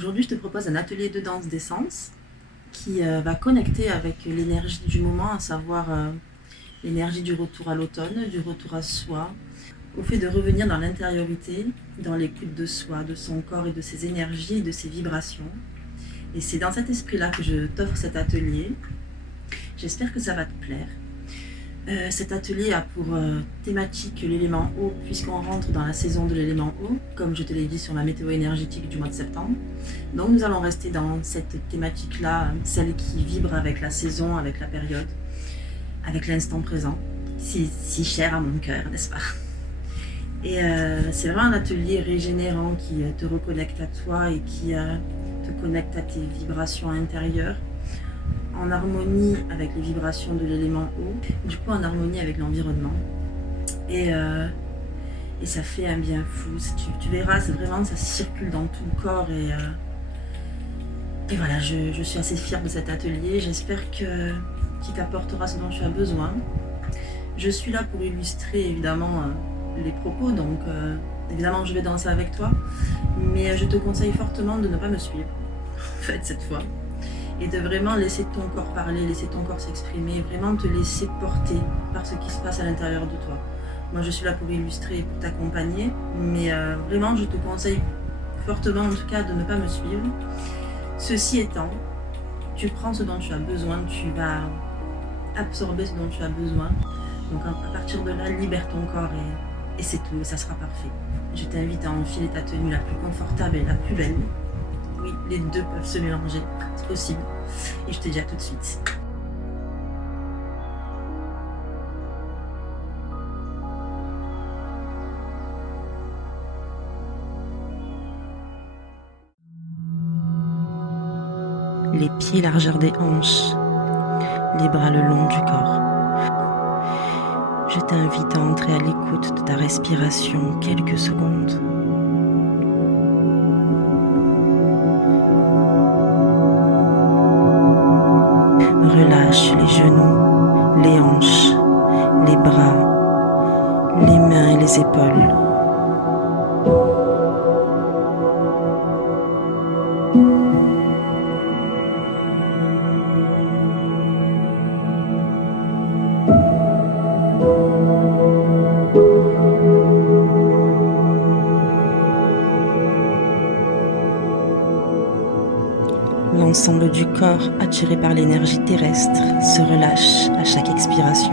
Aujourd'hui, je te propose un atelier de danse d'essence qui va connecter avec l'énergie du moment, à savoir l'énergie du retour à l'automne, du retour à soi, au fait de revenir dans l'intériorité, dans l'écoute de soi, de son corps et de ses énergies et de ses vibrations. Et c'est dans cet esprit-là que je t'offre cet atelier. J'espère que ça va te plaire. Cet atelier a pour thématique l'élément eau, puisqu'on rentre dans la saison de l'élément eau, comme je te l'ai dit sur ma météo énergétique du mois de septembre. Donc nous allons rester dans cette thématique-là, celle qui vibre avec la saison, avec la période, avec l'instant présent, si cher à mon cœur, n'est-ce pas? Et c'est vraiment un atelier régénérant qui te reconnecte à toi et qui te connecte à tes vibrations intérieures, en harmonie avec les vibrations de l'élément eau, du coup en harmonie avec l'environnement. Et ça fait un bien fou. Tu verras, c'est vraiment, ça circule dans tout le corps. Et voilà, je suis assez fière de cet atelier. J'espère qu'il t'apportera ce dont tu as besoin. Je suis là pour illustrer évidemment les propos, donc évidemment je vais danser avec toi, mais je te conseille fortement de ne pas me suivre, en fait, cette fois. Et de vraiment laisser ton corps parler, laisser ton corps s'exprimer, vraiment te laisser porter par ce qui se passe à l'intérieur de toi. Moi je suis là pour illustrer et pour t'accompagner, mais vraiment je te conseille fortement en tout cas de ne pas me suivre. Ceci étant, tu prends ce dont tu as besoin, tu vas absorber ce dont tu as besoin. Donc à partir de là, libère ton corps et c'est tout, et ça sera parfait. Je t'invite à enfiler ta tenue la plus confortable et la plus belle. Oui, les deux peuvent se mélanger, c'est possible. Et je te dis à tout de suite. Les pieds largeur des hanches, les bras le long du corps. Je t'invite à entrer à l'écoute de ta respiration quelques secondes. Relâche les genoux, les hanches, les bras, les mains et les épaules. L'ensemble du corps, attiré par l'énergie terrestre, se relâche à chaque expiration.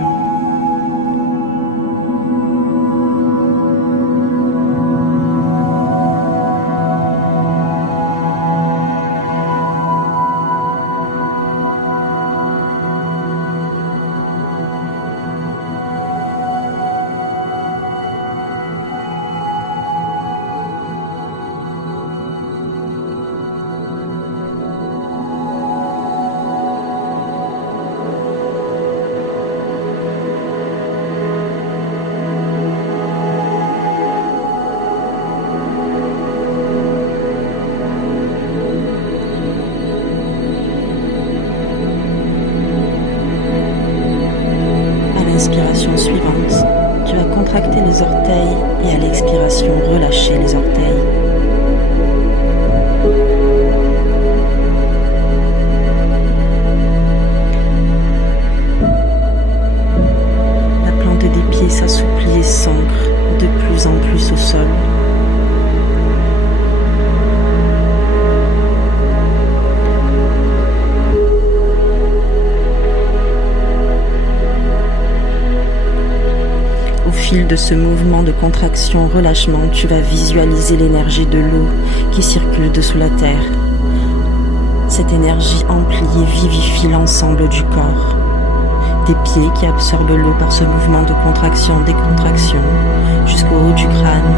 L'inspiration suivante, tu vas contracter les orteils et à l'expiration, relâcher les orteils. La plante des pieds s'assouplit et s'ancre de plus en plus au sol. Au fil de ce mouvement de contraction-relâchement, tu vas visualiser l'énergie de l'eau qui circule dessous la terre. Cette énergie emplit et vivifie l'ensemble du corps. Des pieds qui absorbent l'eau par ce mouvement de contraction-décontraction jusqu'au haut du crâne.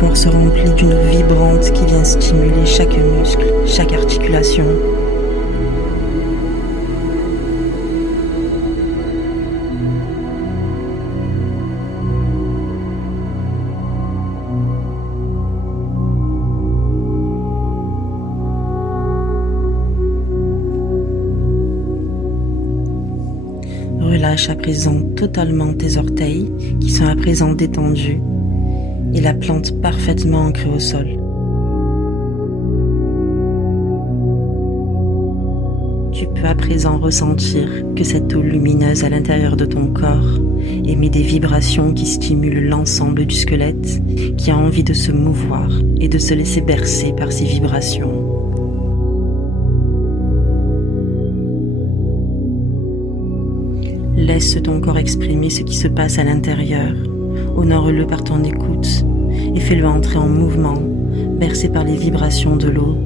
corps se remplit d'une eau vibrante qui vient stimuler chaque muscle, chaque articulation. relâche à présent totalement tes orteils qui sont à présent détendus et la plante parfaitement ancrée au sol. Tu peux à présent ressentir que cette eau lumineuse à l'intérieur de ton corps émet des vibrations qui stimulent l'ensemble du squelette qui a envie de se mouvoir et de se laisser bercer par ces vibrations. Laisse ton corps exprimer ce qui se passe à l'intérieur, honore-le par ton écoute et fais-le entrer en mouvement, bercé par les vibrations de l'eau.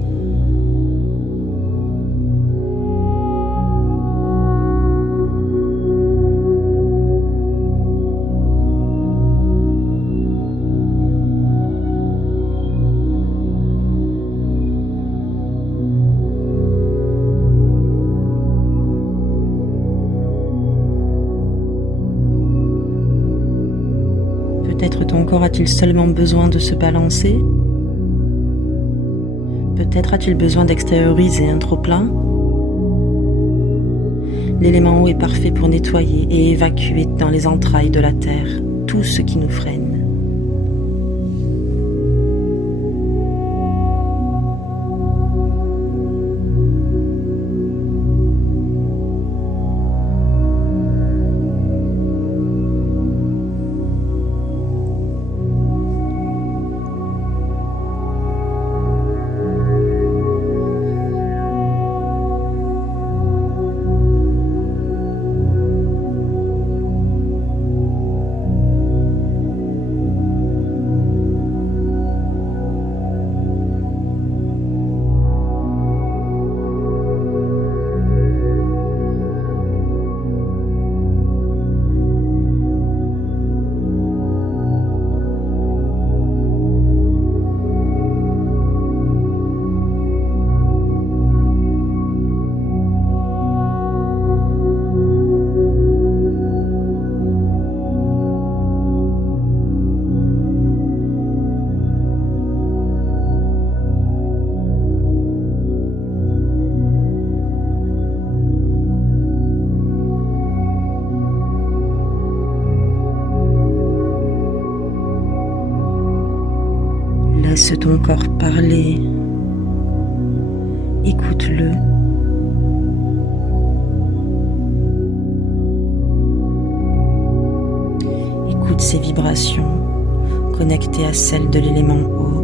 Peut-être ton corps a-t-il seulement besoin de se balancer? Peut-être a-t-il besoin d'extérioriser un trop-plein? L'élément eau est parfait pour nettoyer et évacuer dans les entrailles de la terre tout ce qui nous freine. Laisse ton corps parler. Écoute-le. Écoute ses vibrations connectées à celles de l'élément eau.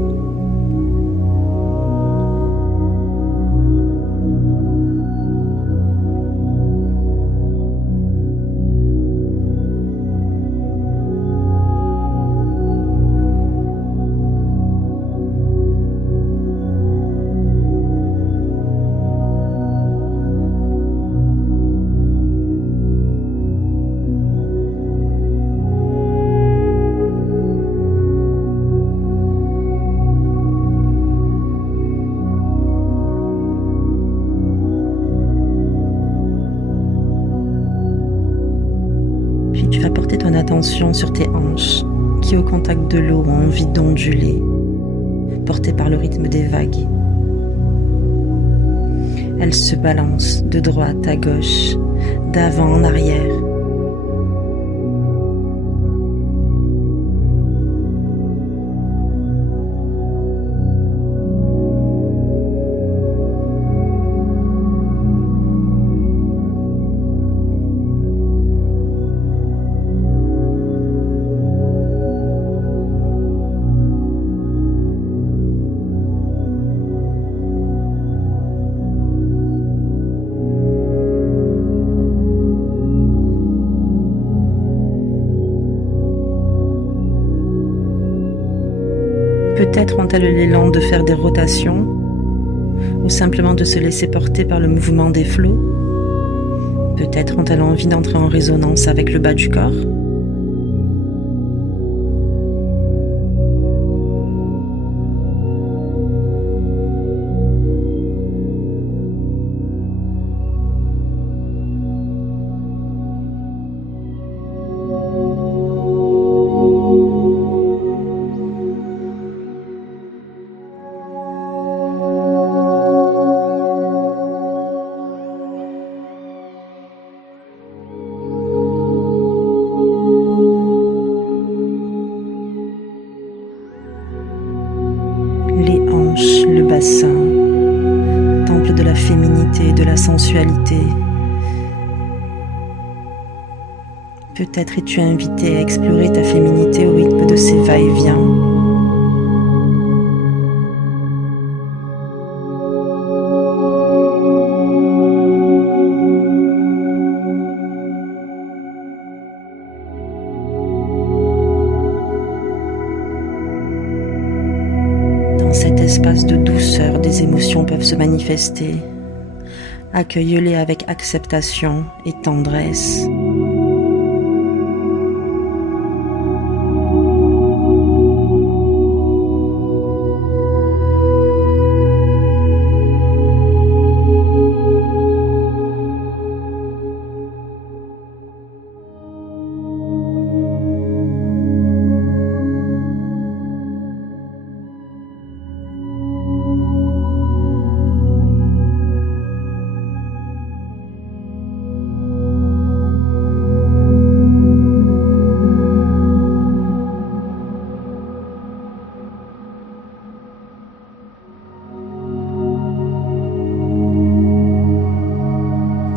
Puis tu vas porter ton attention sur tes hanches qui au contact de l'eau ont envie d'onduler, portées par le rythme des vagues. Elles se balancent de droite à gauche, d'avant en arrière. Peut-être ont-elles l'élan de faire des rotations ou simplement de se laisser porter par le mouvement des flots. Peut-être ont-elles envie d'entrer en résonance avec le bas du corps. beauté, de la sensualité. Peut-être es-tu invité à explorer ta féminité au rythme de ces va-et-vient. Dans cet espace de douceur, des émotions peuvent se manifester. Accueille-les avec acceptation et tendresse.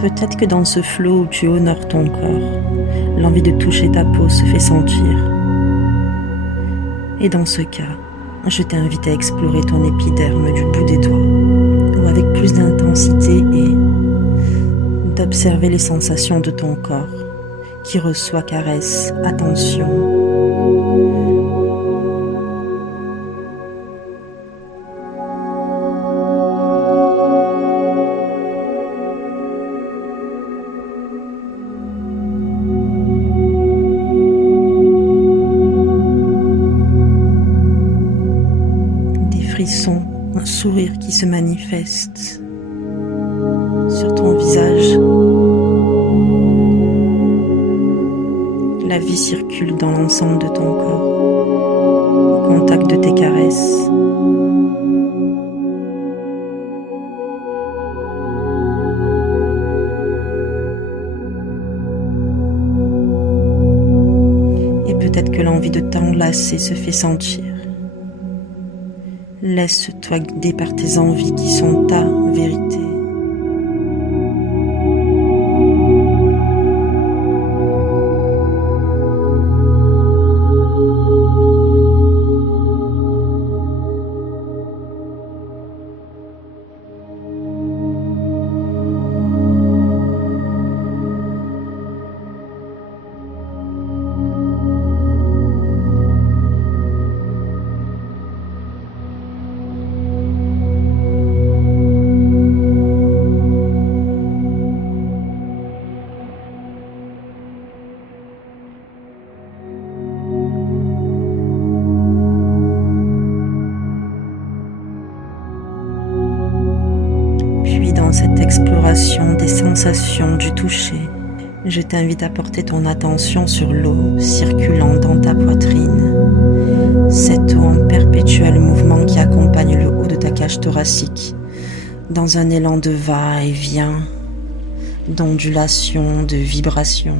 Peut-être que dans ce flot où tu honores ton corps, l'envie de toucher ta peau se fait sentir. Et dans ce cas, je t'invite à explorer ton épiderme du bout des doigts, ou avec plus d'intensité et d'observer les sensations de ton corps qui reçoit caresses, attention. Frissons, un sourire qui se manifeste sur ton visage. La vie circule dans l'ensemble de ton corps, au contact de tes caresses. Et peut-être que l'envie de t'enlacer se fait sentir. Laisse-toi guider par tes envies qui sont ta vérité. Cette exploration des sensations du toucher, je t'invite à porter ton attention sur l'eau circulant dans ta poitrine. Cette eau en perpétuel mouvement qui accompagne le haut de ta cage thoracique, dans un élan de va-et-vient, d'ondulation, de vibration.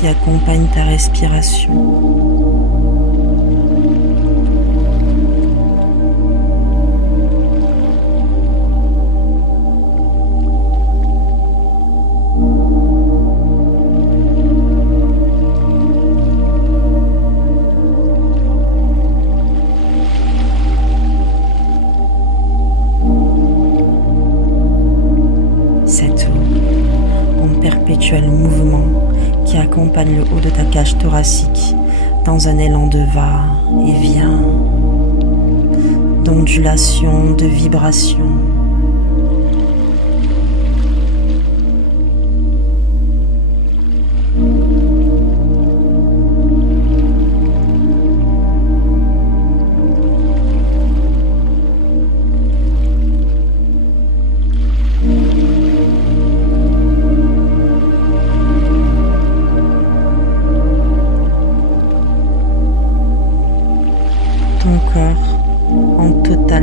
Qui accompagne ta respiration. Cette eau en perpétuel mouvement qui accompagne le haut de ta cage thoracique dans un élan de va-et-vient, d'ondulation, de vibration.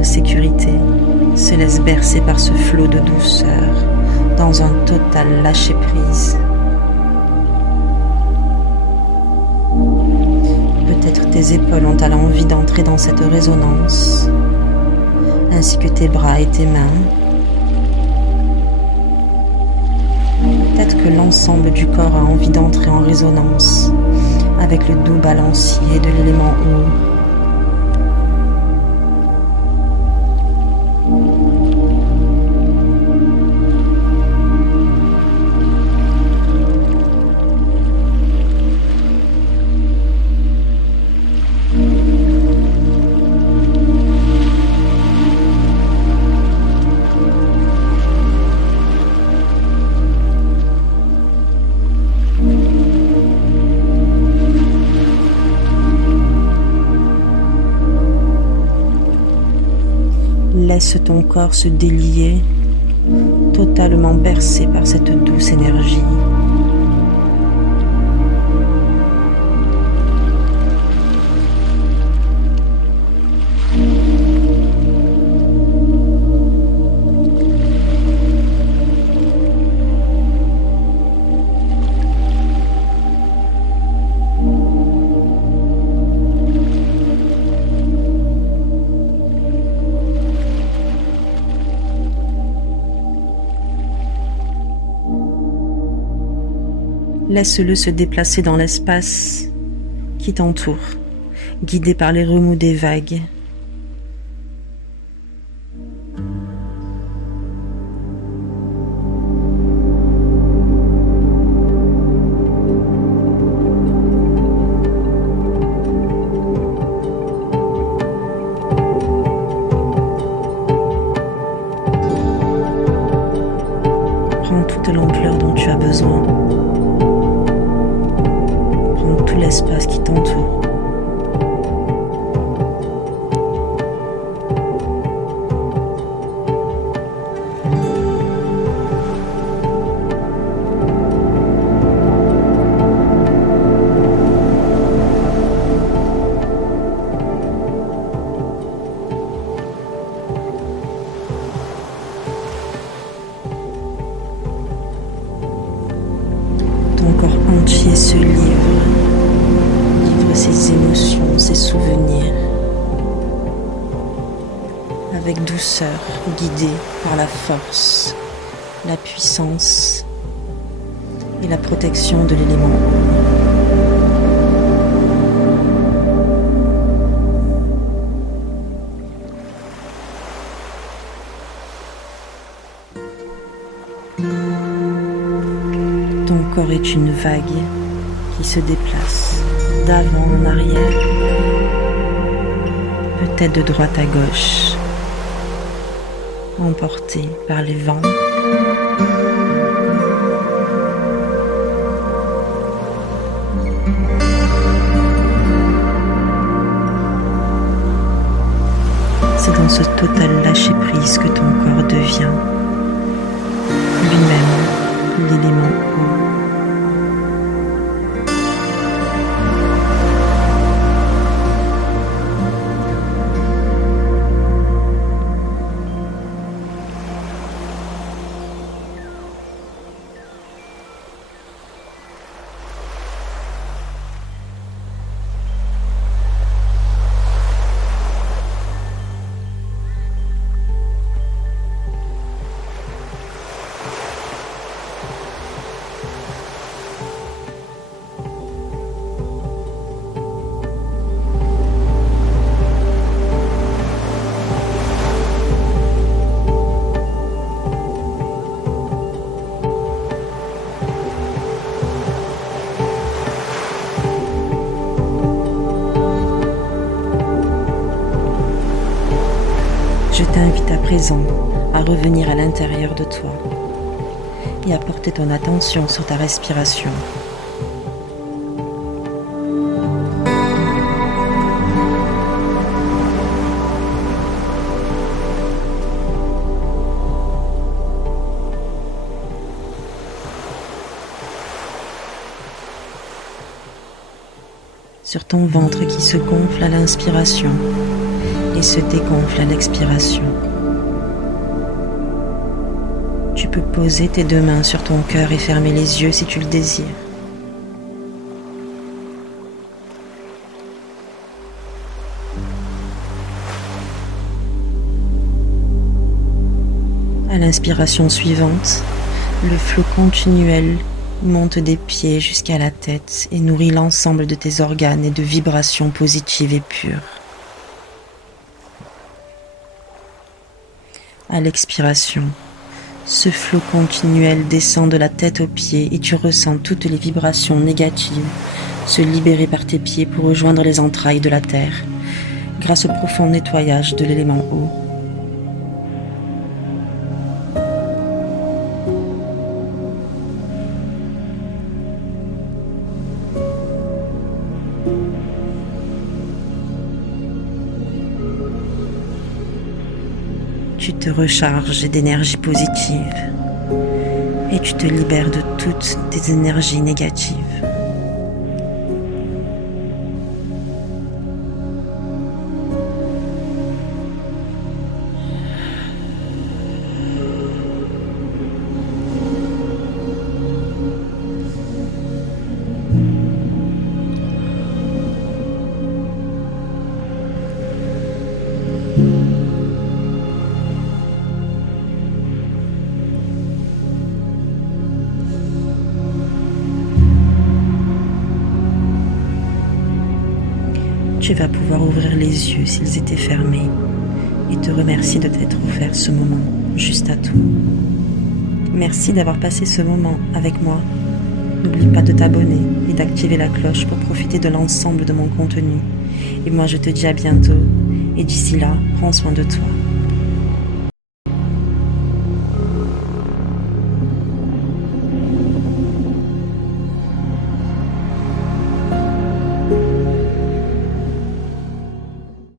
sécurité, se laisse bercer par ce flot de douceur, dans un total lâcher-prise. Peut-être tes épaules ont alors envie d'entrer dans cette résonance, ainsi que tes bras et tes mains. Peut-être que l'ensemble du corps a envie d'entrer en résonance avec le doux balancier de l'élément eau. Laisse ton corps se délier, totalement bercé par cette douce énergie. Laisse-le se déplacer dans l'espace qui t'entoure, guidé par les remous des vagues. Prends toute l'ampleur dont tu as besoin. L'espace qui t'entoure. Ton corps entier se livre. Ses émotions, ses souvenirs, avec douceur, guidé par la force, la puissance et la protection de l'élément. Ton corps est une vague qui se déplace d'avant en arrière, peut-être de droite à gauche, emporté par les vents. C'est dans ce total lâcher-prise que ton corps devient lui-même l'élément eau. Je t'invite à présent à revenir à l'intérieur de toi et à porter ton attention sur ta respiration. Sur ton ventre qui se gonfle à l'inspiration et se dégonfle à l'expiration. Tu peux poser tes 2 mains sur ton cœur et fermer les yeux si tu le désires. À l'inspiration suivante, le flot continuel monte des pieds jusqu'à la tête et nourrit l'ensemble de tes organes et de vibrations positives et pures. À l'expiration, ce flot continuel descend de la tête aux pieds et tu ressens toutes les vibrations négatives se libérer par tes pieds pour rejoindre les entrailles de la terre grâce au profond nettoyage de l'élément eau. Tu te recharges d'énergie positive et tu te libères de toutes tes énergies négatives. Tu vas pouvoir ouvrir les yeux s'ils étaient fermés et te remercier de t'être offert ce moment juste à toi. Merci d'avoir passé ce moment avec moi. N'oublie pas de t'abonner et d'activer la cloche pour profiter de l'ensemble de mon contenu. Et moi je te dis à bientôt et d'ici là, prends soin de toi.